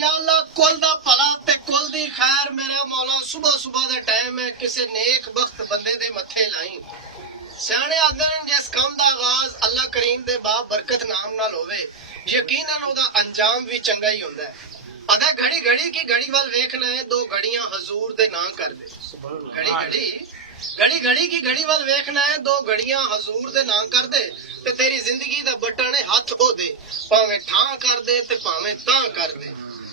या अल्लाह कुल दा भला ते कुल दी खैर मेरे मौला सुबह सुबह दे टाइम है किसी नेक बख्त बंदे दे मथे लाई सियाने आंदे जिस काम दा आगाज अल्लाह करीम दे बाप बरकत नाम नाल होवे यकीनन ओदा अंजाम भी चंगा ही हुंदा है। अदा घड़ी घड़ी की घड़ी वाल वेखना है दो घड़ियां हजूर दे नाम कर दे घड़ी घड़ी की घड़ी वाल वेखना है दो घड़ियां हजूर दे नाम कर दे ते तेरी जिंदगी दा बटन हाथ ओ दे भावें ठां कर दे ते भावें तां कर दे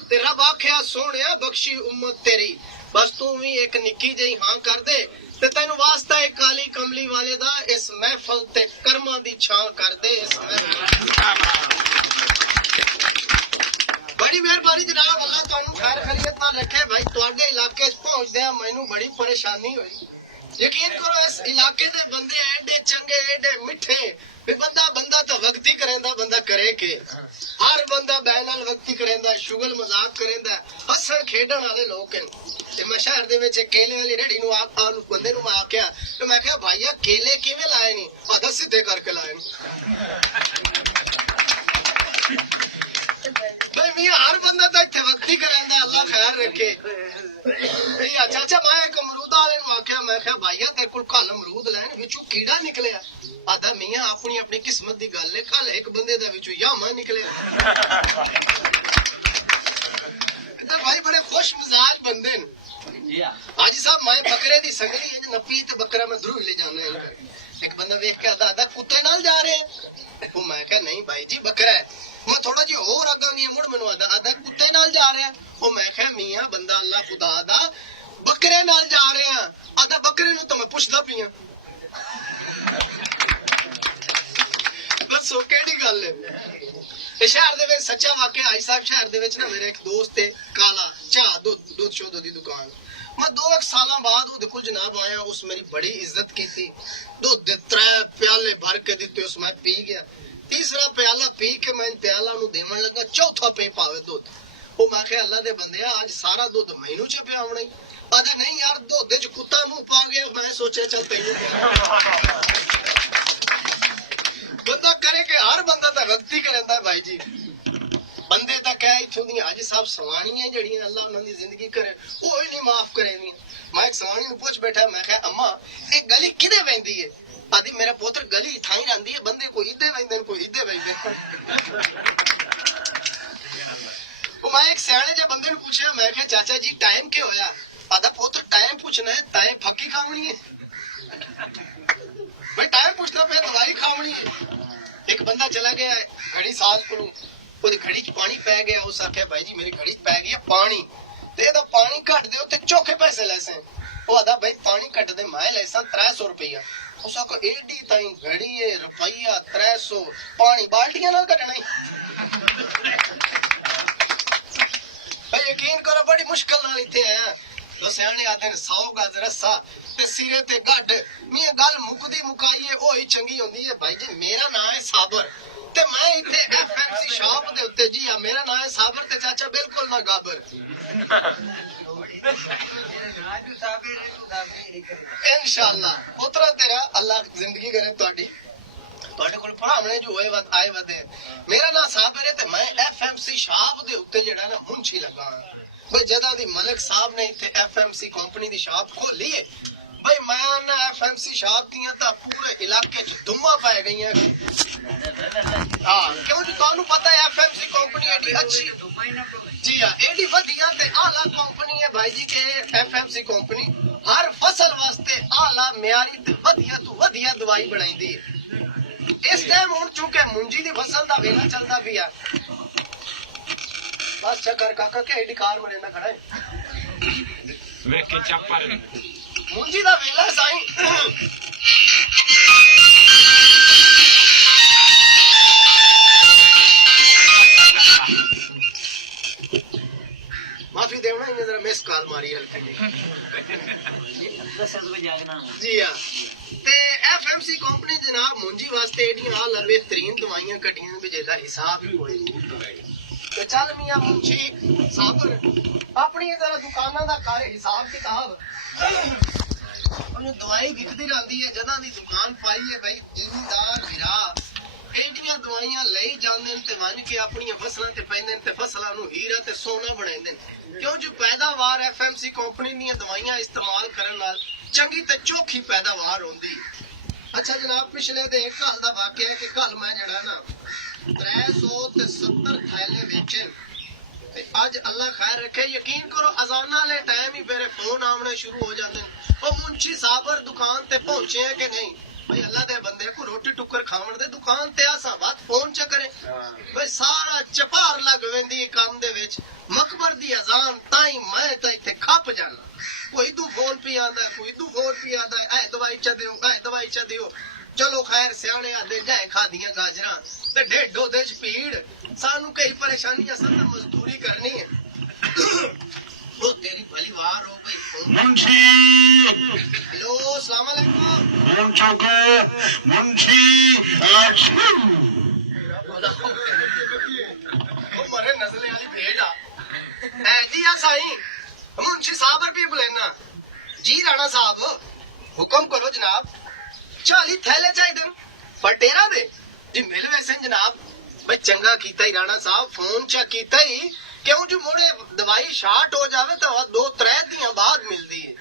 ते रब आख्या सोहणिया बख्शी उम्मत तेरी बस तू भी एक निक्की जही हां कर दे ते तैनू वास्ता है काली कमली वाले दा इस महफल ते कर्मा दी छां कर दे इस बड़ी मेहरबानी जनाब अल्लाह तुहानू खैर खैरियत नाल रखे भाई तुहाडे इलाके च पहुंचदे मैनू बड़ी परेशानी हुई यकीन करो इस इलाके दे बंदे एडे चंगे एडे मिठे भी बंदा तो वक्ती करेंदा बंदा करे के हर बंदा बैन नाल वक्ती करेंदा शुगल मजाक करेंदा हसन खेडण वाले लोग हैं ते मैं शहर दे विच केले वाली रेड़ी नु बंदे नु मैं आख्या ते मैं कहा भाईया केले किवें लाए नी आधा सीधे करके लाए भाई मियां हर बंदा तो इत्थे वक्ती करेंदा अल्लाह खैर रखे चाचा मैं एक अमरूद वाले नु आख्या मैं कहा भाईया तेरे कोल कल अमरूद लैन विचों कीड़ा निकलिया आदा मियां अपनी अपनी किस्मत दी गल है कल एक बंदे दा विचों यामा निकलिया तो भाई बड़े खुश मिजाज बंदे ने हाजी साहब मैं बकरे दी संगली इंज नपी ते बकरा मैं जरूर ले जाना एक बंदा देख के आदा कुत्ते नाल जा रहे हैं वो मैं कहा नहीं भाई जी बकरा है मैं थोड़ा जी होर अगांगी मुड़ मैनू आदा कुत्ते नाल जा रहे हैं वो मैं कहा मियां बंदा अल्लाह खुदा दा बकरे नाल जा रहे हैं आदा बकरे नू तो मैं पुछदा पिया दसो केड़ी गल है शहर दे विच सच्चा वाकया आई साहब शहर दे विच ना मेरे एक दोस्त है काला चाह दूध शोध दी दुकान मैं 2 साल बाद वो देखो जनाब आया उस मेरी बड़ी इज्जत की थी दूध दे 3 प्याले भर के दिते उस मैं पी गया तीसरा प्याला पी के मैं प्याला नु देवन लगा चौथा पे पावे दूध वो मैं कहा अल्लाह दे बंदे आज सारा दूध मैनू च पिया होना ही आदा नहीं यार दूध च कुत्ता मुंह पा गया मैं सोचा चल तैनू बंदा करे के हर बंदा ता गलती करंदा भाई जी बंदे ता कह इथों दी हाजी साहब सवाणियां जड़ियां अल्लाह उन्हां दी जिंदगी करे ओ ही नहीं माफ करेंदी मैं एक सवाणी नु पूछ बैठा मैं कहा अम्मा ये गली किदे वेंदी है आदि मेरा पुत्र गली थाई रंदी है बंदे कोई इधे वेंदे कोई इधे वेंदे वो मैं एक सियाने जे बंदे नु पूछया मैं कहा चाचा जी टाइम के होया आदा पुत्र टाइम पूछना है ताए फक्की खावनी है भाई टाइम पूछना पे दवाई खावनी है एक बंदा चला गया घड़ी साज को ओदी घड़ी च पानी पै गया उस आख्या भाई जी मेरी घड़ी च पै गया पानी ते एदा पानी घट दे ते चोखे पैसे लेसे ओ आदा भाई पानी घट दे मैं लेसा 300 रुपया उस आखो एडी ताई घड़ी है रुपया 300 पानी बाल्टियां नाल कटना ही भाई यकीन करो बड़ी मुश्किल नाल इथे आया तो सियाने आते ने 100 गज रस्सा ते सिरे ते गड मियां गल मुकदी मुकाईए ओ ही चंगी होंदी है भाई जी मेरा नाम है साबर ते मैं इथे एफएमसी शॉप दे उत्ते जी हां मेरा नाम है साबर ते चाचा बिल्कुल ना गाबर इंशाअल्लाह पुत्रा तेरा अल्लाह जिंदगी करे ਤੁਹਾਡੀ ਤੁਹਾਡੇ ਕੋਲ ਭਾਵਣੇ ਜੋ ਹੋਏ ਵਦ ਆਏ ਵਦੇ ਮੇਰਾ ਨਾਮ ਸਾਬਰ ਹੈ ਤੇ ਮੈਂ ਐਫਐਮਸੀ ਸ਼ਾਪ ਦੇ ਉੱਤੇ ਜਿਹੜਾ ਨਾ ਮੁੰਸ਼ੀ ਲੱਗਾ भाई जदा दी मलिक साहब ने इत्थे एफएमसी कंपनी दी शॉप खोली है भाई मैं ना एफएमसी शॉप दियां ता पूरे इलाके च दुम्मा पै गई है हां क्यों जी तानू पता है एफएमसी कंपनी एडी अच्छी जी हां एडी वधिया ते आला कंपनी है भाई जी के एफएमसी कंपनी हर फसल वास्ते आला म्यारी ते वधिया तो वधिया दवाई बनाईंदी है इस टाइम हुन चूंकि मुंजी दी फसल दा वेला चलदा पिया बस चक्कर काका के एडी कार में ना खड़ा है वे के चप्पर मुंजी दा वेला साईं माफी देवना इन्हें जरा मिस कॉल मारी हल्की जी हां ते एफएमसी कंपनी जनाब मुंजी वास्ते एडियां हाल बेहतरीन दवाइयां कटियां भी जेदा हिसाब ही होए ते चल मियां मुंशी साबर अपनी जरा दुकानां दा कर हिसाब किताब उन्हें दवाई विकदी रहंदी है जदा दी दुकान पाई है भाई जिमीदार वीरा ਐਡੀਆਂ ਦਵਾਈਆਂ ਲਈ ਜਾਂਦੇ ਨੇ ਤੇ ਮੰਨ ਕੇ ਆਪਣੀਆਂ ਫਸਲਾਂ ਤੇ ਪੈਂਦੇ ਨੇ ਤੇ ਫਸਲਾਂ ਨੂੰ ਹੀਰਾ ਤੇ ਸੋਨਾ ਬਣਾਉਂਦੇ ਨੇ ਕਿਉਂ ਜੋ ਪੈਦਾਵਾਰ ਐਫਐਮਸੀ ਕੰਪਨੀ ਦੀਆਂ ਦਵਾਈਆਂ ਇਸਤੇਮਾਲ ਕਰਨ ਨਾਲ ਚੰਗੀ ਤੇ ਚੋਖੀ ਪੈਦਾਵਾਰ ਹੁੰਦੀ। ਅੱਛਾ ਜਨਾਬ ਪਿਛਲੇ ਦੇ ਕੱਲ ਦਾ ਵਾਕਿਆ ਹੈ ਕਿ ਕੱਲ ਮੈਂ ਜਿਹੜਾ ਨਾ 370 ਥੈਲੇ ਵੇਚੇ ਤੇ ਅੱਜ ਅੱਲਾ ਖੈਰ ਰੱਖੇ ਯਕੀਨ ਕਰੋ ਅਜ਼ਾਨਾਂ ਵਾਲੇ ਟਾਈਮ ਹੀ ਮੇਰੇ ਫੋਨ ਆਉਣੇ ਸ਼ੁਰੂ ਹੋ ਜਾਂਦੇ ਨੇ ਉਹ ਮੁੰਸ਼ੀ ਸਾਬਰ ਦੁਕਾਨ ਤੇ ਪਹੁੰਚੇ ਹੈ ਕਿ ਨਹੀਂ ਭਾਈ ਅੱਲਾ ਦੇ ਬੰਦੇ ਕੋ ਰੋਟੀ ਟੁੱਕਰ ਖਾਵਣ ਦੇ ਦੁਕਾਨ ਤੇ ਆਸਾਂ ਬਾਤ ਫੋਨ ਚ ਕਰੇ ਭਾਈ ਸਾਰਾ ਚਪਾਰ ਲੱਗ ਵੈਂਦੀ ਕੰਮ ਦੇ ਵਿੱਚ ਮਕਬਰ ਦੀ ਅਜ਼ਾਨ ਤਾਈ ਮੈਂ ਤਾਂ ਇੱਥੇ ਖੱਪ ਜਾਣਾ ਕੋਈ ਦੂ ਫੋਨ ਪੀ ਆਂਦਾ ਕੋਈ ਦੂ ਫੋਨ ਪੀ ਆਂਦਾ ਐ ਦਵਾਈ ਚ ਦਿਓ ਐ ਦਵਾਈ ਚ ਦਿਓ ਚਲੋ ਖੈਰ ਸਿਆਣੇ ਆਦੇ ਜਾਏ ਖਾਦੀਆਂ ਗਾਜਰਾਂ ਤੇ ਢੇਡੋ ਦੇ ਚ ਭੀੜ ਸਾਨੂੰ ਕਈ ਪਰੇਸ਼ਾਨੀਆਂ ਸੰਦਰ ਮਜ਼ਦੂਰੀ ਕਰਨੀ ਹੈ ਉਹ ਤੇਰੀ ਭਲੀ ਵਾਰ ਹੋ ਗਈ मुंशी हेलो अस्सलाम वालेकुम मुंशा को मुंशी ਉਹ ਮਰੇ ਨਜ਼ਲੇ ਵਾਲੀ ਭੇਡ ਆ ਐ ਜੀ ਆ ਸਾਈਂ ਮੁੰਸ਼ੀ ਸਾਹਿਬ ਰੁਪਏ ਬੁਲਾਣਾ ਜੀ ਰਾਣਾ ਸਾਹਿਬ ਹੁਕਮ ਕਰੋ ਜਨਾਬ 40 ਥੈਲੇ ਚਾਹੀਦੇ ਨੇ ਫਟੇਰਾ ਦੇ ਜੀ ਮਿਲ ਵੈਸੇ ਜਨਾਬ ਬਈ ਚੰਗਾ ਕੀਤਾ ਹੀ ਰਾਣਾ ਸਾਹਿਬ ਫੋਨ ਚਾ ਕੀਤਾ ਹੀ ਕਿਉਂ ਜੋ ਮੋੜੇ ਦਵਾਈ ਸ਼ਾਰਟ ਹੋ ਜਾਵੇ ਤਾਂ 2-3 ਦਿਨਾਂ ਬਾਅਦ ਮਿਲਦੀ ਹੈ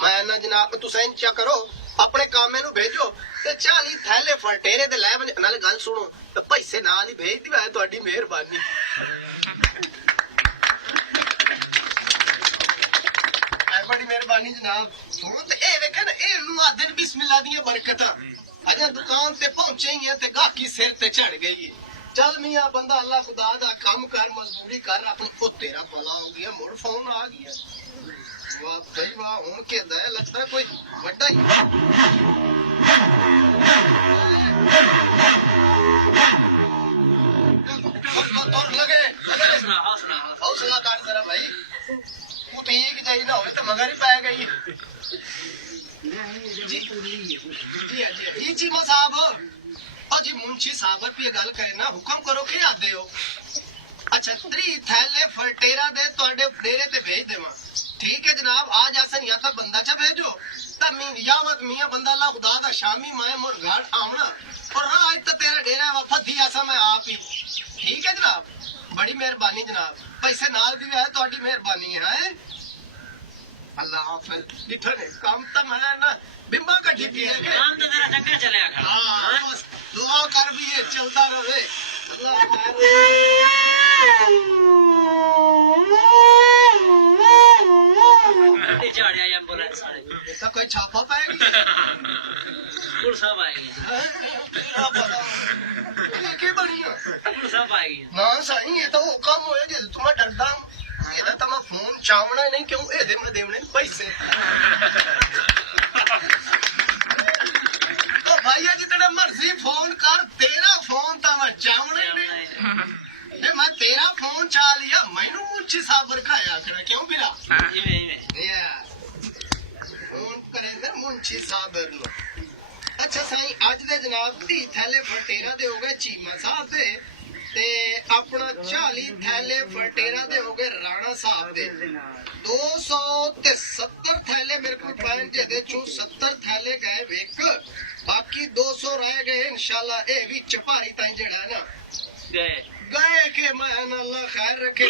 ਮੈਂ ਨਾ ਜਨਾਬ ਤੁਸੀਂ ਇੰਚ ਕਰੋ ਆਪਣੇ ਕਾਮੇ ਨੂੰ ਭੇਜੋ ਤੇ 40 ਥੈਲੇ ਫਟੇਰੇ ਦੇ ਲੈ ਨਾਲੇ ਗੱਲ ਸੁਣੋ ਤੇ ਪੈਸੇ ਨਾਲ ਹੀ ਭੇਜ ਦਿਓ ਹੈ ਤੁਹਾਡੀ ਮਿਹਰਬਾਨੀ बड़ी मेहरबानी जनाब सुनो ते ए वेखे ना ए मुआदिन बिस्मिल्लाह दी बरकतां अजा दुकान ते पहुंचे ही है ते गाकी सिर ते चढ़ गई है चल मियां बंदा अल्लाह खुदा दा काम कर मजदूरी कर अपनी ओ तेरा भला हो गया मुड़ फोन आ गया वाह भाई वाह हुन के दा लगता है कोई बड़ा ही तो लगे हौसला कर जरा भाई ठीक चाहिए हो तो मगर ही पाया गई जी चीमा साहब और जी मुंशी साहब भी गल करे ना हुक्म करो कि आदे हो अच्छा 3 थैले फलटेरा दे तोड़े डेरे ते भेज देवा ठीक है जनाब आज आसन या तो बंदा चा भेजो तब या मत मियां बंदा अल्लाह खुदा दा शामी मैं मोर घर आमना और हाँ आज तो तेरा डेरा वफा थी आसा मैं आप ही ठीक है जनाब बड़ी मेहरबानी जनाब पैसे नाल भी है तोड़ी मेहरबानी है अल्लाह हाफिज डिठो ने काम तो मैं ना बिम्बा का ढीपी है के काम तो तेरा चंगा चलेगा हां बस दुआ कर भी ये चलता रहे अल्लाह खैर झाड़िया एम्बुलेंस वाले ये तो कोई छापा पाएगी पुलिस साहब आएगी ये के बढ़िया पुलिस साहब आएगी ना सही ये तो हुक्म होए जे तुम डरदा ਇਹਦਾ ਤਾਂ ਮੈਂ ਫੋਨ ਚਾਵਣਾ ਨਹੀਂ ਕਿਉਂ ਇਹਦੇ ਮੈਂ ਦੇਵਣੇ ਪੈਸੇ ਉਹ ਭਾਈਆ ਜਿੱਤਨੇ ਮਰਜ਼ੀ ਫੋਨ ਕਰ ਤੇਰਾ ਫੋਨ ਤਾਂ ਮੈਂ ਚਾਵਣਾ ਨਹੀਂ ਜੇ ਮੈਂ ਤੇਰਾ ਫੋਨ ਚਾ ਲਿਆ ਮੈਨੂੰ ਮੁੱਛੀ ਸਾਬਰ ਖਾਇਆ ਕਰ ਕਿਉਂ ਬਿਲਾ ਫੋਨ ਕਰੇਂਦੇ ਮੁੱਛੀ ਸਾਬਰ ਨੂੰ ਅੱਛਾ ਸਾਈਂ ਅੱਜ ਦੇ ਜਨਾਬ 30 ਥੈਲੇ ਫਟੇਰਾ ਦੇ ਹੋ ਗਏ ਚੀਮਾ ਸਾਹਿਬ ਦੇ ਤੇ ਆਪਣਾ 40 ਥੈਲੇ ਫਟੇਰਾ ਦੇ ਹੋ ਗਏ ਰਾਣਾ ਸਾਹਿਬ ਦੇ 270 ਥੈਲੇ ਮੇਰੇ ਕੋਲ ਪੈਣ ਜਿਹਦੇ ਚੋਂ 70 ਥੈਲੇ ਗਏ ਵੇਖ ਬਾਕੀ 200 ਰਹਿ ਗਏ ਇਨਸ਼ਾਅੱਲਾ ਇਹ ਵੀ ਚਪਾਰੀ ਤਾਂ ਜਿਹੜਾ ਨਾ ਗਏ ਕਿ ਮੈਂ ਅੱਲਾ ਖੈਰ ਰੱਖੇ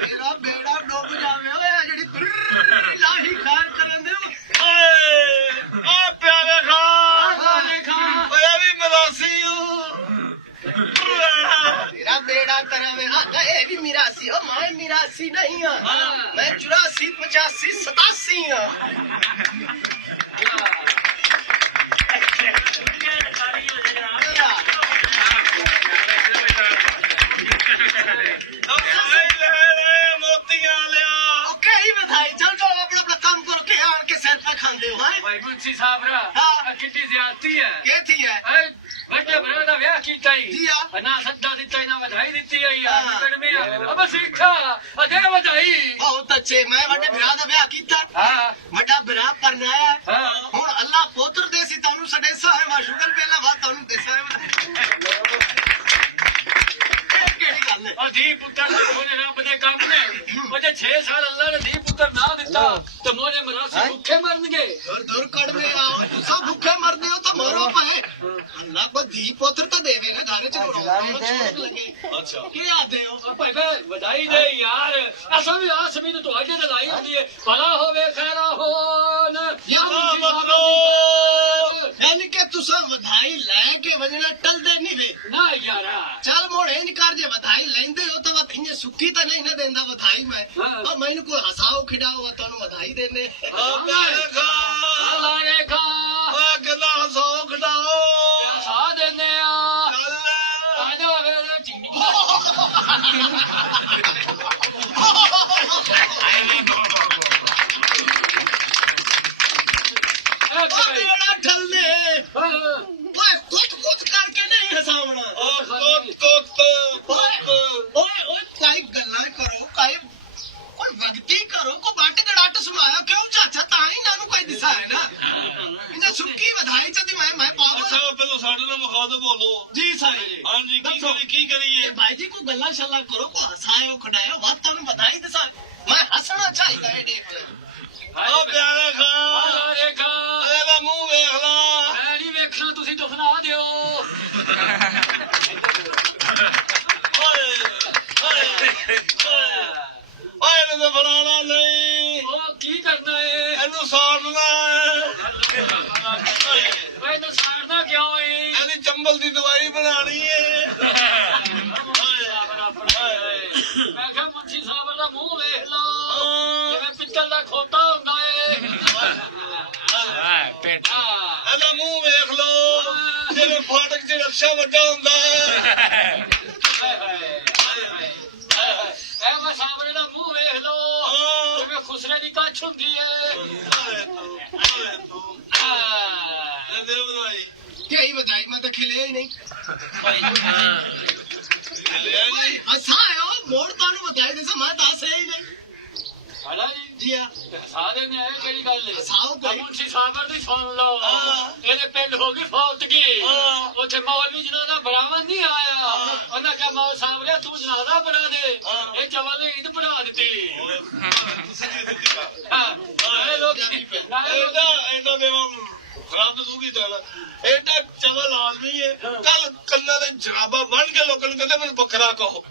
ਮੇਰਾ ਬੇੜਾ ਡੁੱਬ ਜਾਵੇ ਓਏ ਜਿਹੜੀ ਲਾਹੀ ਖਾਨ ਕਰਨ ਦੇ आ प्यारे खान ओए भी मरासी तेरा बेड़ा करावे हाँ ये भी मिरासी हो मैं मिरासी नहीं हूँ मैं 84 85 87 हूँ मोतियां लिया ओके ही बधाई चल चलो अपना अपना काम करो के आन के सर पे खांदे हो हैं भाई मुंशी साहब रा हाँ। कितनी ज्यादती है ये थी है बड़े बड़े ਦਾ ਵਿਆਹ ਕੀਤਾ ਹੀ जी हाँ ਨਾ ਸੱਦਾ ਦਿੱਤਾ ਹੀ ਨਾ ਵਧਾਈ ਦਿੱਤੀ ਆਈ ਆ हाँ। ਪਿੰਡ ਮੇ ਅਬ ਸਿੱਖਾ ਅਦੇ ਵਧਾਈ बहुत अच्छे मैं ਵੱਡੇ ਭਰਾ ਦਾ ਵਿਆਹ ਕੀਤਾ ਹਾਂ ਵੱਡਾ ਭਰਾ ਪਰਨਾਇਆ ਹਾਂ ਹੁਣ ਅੱਲਾ ਪੁੱਤਰ ਦੇ ਸੀ ਤੁਹਾਨੂੰ ਸਦੇਸਾ ਹੈ ਵਾ ਸ਼ੁਕਰ ਪਹਿਲਾ ਵਾ ਤੁਹਾਨੂੰ ਦੇਸਾ ਹੈ ਕਿਹੜੀ ਗੱਲ ਹੈ ਉਹ ਜੀ ਪੁੱਤਰ ਉਹਨੇ ਰੱਬ ਦੇ ਕੰਮ ਨੇ ਉਹਦੇ 6 ਸਾਲ ਅੱਲਾ ਨੇ ਜੀ ਪੁੱਤਰ ਨਾ ਦਿੱਤਾ दुर कड़वे आओ तुसा भूखे मरदे हो तो मरो पाए अल्लाह को धी पुत्र तो देवे ना घर च लगे ਅੱਛਾ की आते हो ਭਾਈ ਵੇ ਵਧਾਈ ਦੇ ਯਾਰ ਅਸਾਂ ਵੀ ਆਸ ਵੀ ਤੁਹਾਡੇ ਤੇ ਲਾਈ ਹੁੰਦੀ ਹੈ ਭਲਾ ਹੋਵੇ ਖੈਰਾ ਹੋਣ या ਮਤਲਬ यानी कि तुसा बधाई लेके वजना टलदे नहीं वे ਨਾ ਯਾਰਾ चल मोड़े इंज कर जे बधाई लेंदे हो तो इन्हें सुखी तो नहीं ना देंदा बधाई मैं हाँ। और मैंने कोई हसाओ खिड़ाओ तनु बधाई देने ਆ ਪਿਆਰੇ ਖਾ ਅੱਲਾ ਨੇ ਖਾ ਓਏ ਕਿੰਨਾ ਹਸੋ ਖਡਾਓ ਸਾ ਦਿੰਦੇ ਆ ਚੱਲ ਆਜਾ ਵੇ ਚੀਨੀ बेड़ा ठलने ओए कुछ करके नहीं हसावना ਓ ਤੋਤ ओए ओए काई गल्ला करो काई कोई भक्ति करो को बाट गड़ाट सुनाया क्यों चाचा ताई नानू कोई दिशा है ना इन्हें सुक्की बधाई चती मैं पागल ਅੱਛਾ ਪਹਿਲਾਂ ਸਾਡੇ ਨਾਲ ਵਿਖਾ ਦਿਓ ਬੋਲੋ जी सारी ਹਾਂਜੀ ਕੀ ਕਰੀਏ ए भाई जी को गल्ला शल्ला करो को हसायो खड़ायो बात तानू बधाई दिशा मैं हंसना चाहिए है देख ਓ ਪਿਆਰੇ ਖਾ ਅੱਲਾ ਨੇ ਖਾ ਇਹਦਾ ਮੂੰਹ ਵੇਖ ਲਾ ਮੈਂ ਨਹੀਂ ਵੇਖਣਾ ਤੁਸੀਂ ਤਾਂ ਸੁਣਾ ਦਿਓ ਓਏ ਓਏ ਓਏ ਇਹਨੂੰ ਤਾਂ ਫਲਾਣਾ ਨਹੀਂ ਉਹ ਕੀ ਕਰਨਾ ਏ ਇਹਨੂੰ ਸਾੜਨਾ ਓਏ ਤਾਂ ਸਾੜਨਾ ਕਿਉਂ ਏ ਇਹਦੀ ਚੰਬਲ ਦੀ ਦਵਾਈ ਬਣਾਣੀ ਏ ਮੈਂ ਕਿਹਾ ਮੁੰਸ਼ੀ ਸਾਹਿਬ ਦਾ ਮੂੰਹ ਵੇਖ ਲਓ ਜਿਵੇਂ ਪਿੱਤਲ ਦਾ ਖੋਤਾ ਹੁੰਦਾ ਏ ਇਹਦਾ ਮੂੰਹ ਵੇਖ ਲੋ ਜਿਵੇਂ ਫਾਟਕ 'ਚ ਰਕਸ਼ਾ ਵੱਡਾ ਹੁੰਦਾ ਹੈ ਐ ਮੈਂ ਸਾਹਮਣੇ ਦਾ ਮੂੰਹ ਵੇਖ ਲਓ ਜਿਵੇਂ ਖੁਸਰੇ ਦੀ ਕੱਛ ਹੁੰਦੀ ਏ ਇਹਦੇ ਬਣਾਈ यही बधाई मैं तो खिले ही नहीं ਲਿਆ ਜੀ हंसा है मोड़ तानू बधाई दिशा मैं तो हंसे ही नहीं ਹਲਾ ਜੀ जी हाँ ਸਾਰੇ ਨੇ ਇਹ ਕਿਹੜੀ ਗੱਲ ਏ हसाओ कोई ਮੁੰਸ਼ੀ ਸਾਹਿਬ ਦੀ ਸੁਣ ਲਓ ਹਾਂ। ਇਹਦੇ ਪਿੰਡ ਹੋ ਗਈ ਫੌਤਗੀ ਹਾਂ। ਉੱਥੇ ਮੌਲਵੀ ਜਨਾਜ਼ਾ ਬਣਾਉਣ ਨਹੀਂ ਆਇਆ ਉਹਨਾਂ ਕਿਹਾ ਮੌਲ ਸਾਹਿਬ ਨੇ ਤੂੰ ਜਨਾਜ਼ਾ ਬਣਾ ਦੇ ਹਾਂ। ਇਹ ਜਵਾਨ ਨੇ ਈਦ ਬਣਾ ਦਿੱਤੀ ਤੁਸੀਂ ਕੀ ਦਿੱਤੀ ਹਾਂ ਨਾਲੇ ਲੋਕ ਨਾਲੇ ਲੋਕ ਐਡਾ ਦੇਵਾ ਖਰਾਬ ਦੂਗੀ ਚੱਲ ਐਡਾ ਚਵਲ ਆਦਮੀ ਹੈ ਕੱਲ ਕੰਨਾਂ ਦੇ ਜਰਾਬਾ ਬਣ ਕੇ ਲੋਕਾਂ ਨੂੰ ਕਹਿੰਦੇ ਮੈਨੂੰ ਬੱਕਰਾ ਕਹੋ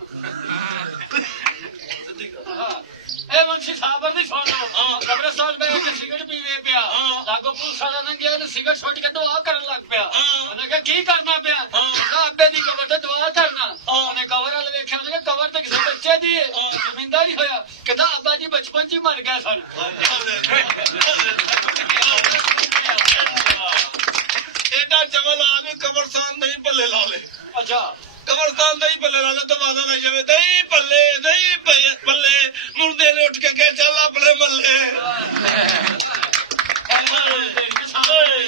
ਇਹ ਮੁੰਸ਼ੀ ਸਾਹਿਬ ਦੀ ਸੁਣ ਲਓ ਹਾਂ। ਕਬਰਸਤਾਨ ਵਿੱਚ ਇੱਕ ਸਿਗਰਟ ਪੀਵੇ ਪਿਆ ਹਾਂ। ਲਾਗੋ ਪੁਲਿਸ ਵਾਲਾ ਨਾ ਗਿਆ ਨੇ ਸਿਗਰਟ ਛੁੱਟ ਕੇ ਦੁਆ ਕਰਨ ਲੱਗ ਪਿਆ ਹਾਂ। ਉਹਨੇ ਕਿਹਾ ਕੀ ਕਰਨਾ ਪਿਆ ਹਾਂ। ਕਹਿੰਦਾ ਅੱਬੇ ਦੀ ਕਬਰ ਤੇ ਦੁਆ ਕਰਨਾ ਹਾਂ। ਉਹਨੇ ਕਬਰ ਵਾਲ ਵੇਖਿਆ ਉਹਨੇ ਕਿਹਾ ਕਬਰ ਤੇ ਕਿਸੇ ਬੱਚੇ ਦੀ ਹੈ ਜ਼ਮੀਂਦਾਰ ਹੀ ਹੋਇਆ ਕਹਿੰਦਾ ਅੱਬਾ ਜੀ ਬਚਪਨ 'ਚ ਹੀ ਮਰ ਗਿਆ ਸਨ ਐਡਾ ਚਵਲ ਆਦਮੀ ਕਬਰਸਤਾਨ ਨਹੀਂ ਪੱਲੇ ਲਾ ਲੇ ਅੱਛਾ ਕਬਰਸਤਾਨ ਦਾ ਹੀ ਪੱਲੇ ਲਾ ਲੇ ਤਾਂ ਵਾਦਾ ਨਾ ਜਾਵੇ ਨਹੀਂ ਪੱਲੇ ਮੁਰਦੇ ਨੇ ਉੱਠ ਕੇ ਕਹੇ ਚੱਲ ਆਪਣੇ ਮੱਲੇ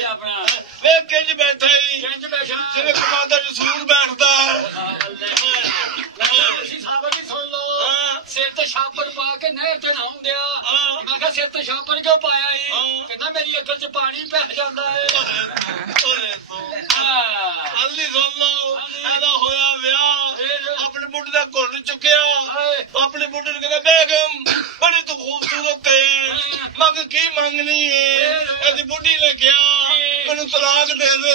ਆਪਣਾ ਵੇਖ ਕੇ ਜੀ ਬੈਠਾ ਹੀ ਕਿੰਜ ਬੈਠਾ ਜਿਵੇਂ ਕਮਾਂਦਰ ਜਸੂਰ ਬੈਠਦਾ ਤੁਸੀਂ ਸਾਹਿਬ ਦੀ ਸੁਣ ਲਓ ਹਾਂ। ਸਿਰ ਤੇ ਛਾਪਰ ਪਾ ਕੇ ਨਹਿਰ ਤੇ ਨਹਾਉਣ ਦਿਆ ਹਾਂ। ਮੈਂ ਕਿਹਾ ਸਿਰ ਤੇ ਛਾਪਰ ਕਿਉਂ ਪਾਇਆ ਈ ਹਾਂ। ਕਹਿੰਦਾ ਮੇਰੀ ਅੱਖਰ 'ਚ ਪਾਣੀ ਪੈ ਜਾਂਦਾ ਏ ਅੱਲੀ ਸੁਣ ਲਓ ਇਹਦਾ ਹੋਇਆ ਵਿਆਹ ਆਪਣੇ ਬੁੱਢੇ ਦਾ ਘੁੰਡ ਚੁੱਕਿਆ ਆਪਣੇ ਬੁੱਢੇ ਨੂੰ ਕਹਿੰਦਾ ਬੇਗਮ ਬੜੀ ਤੂੰ ਖੂਬਸੂਰਤ ਹੈ ਮੰਗ ਕੀ ਮੰਗਣੀ ਹੈ ਇਹਦੀ ਬੁੱਢੀ ਨੇ ਕਿਹਾ ਮੈਨੂੰ ਤਲਾਕ ਦੇ ਦੇ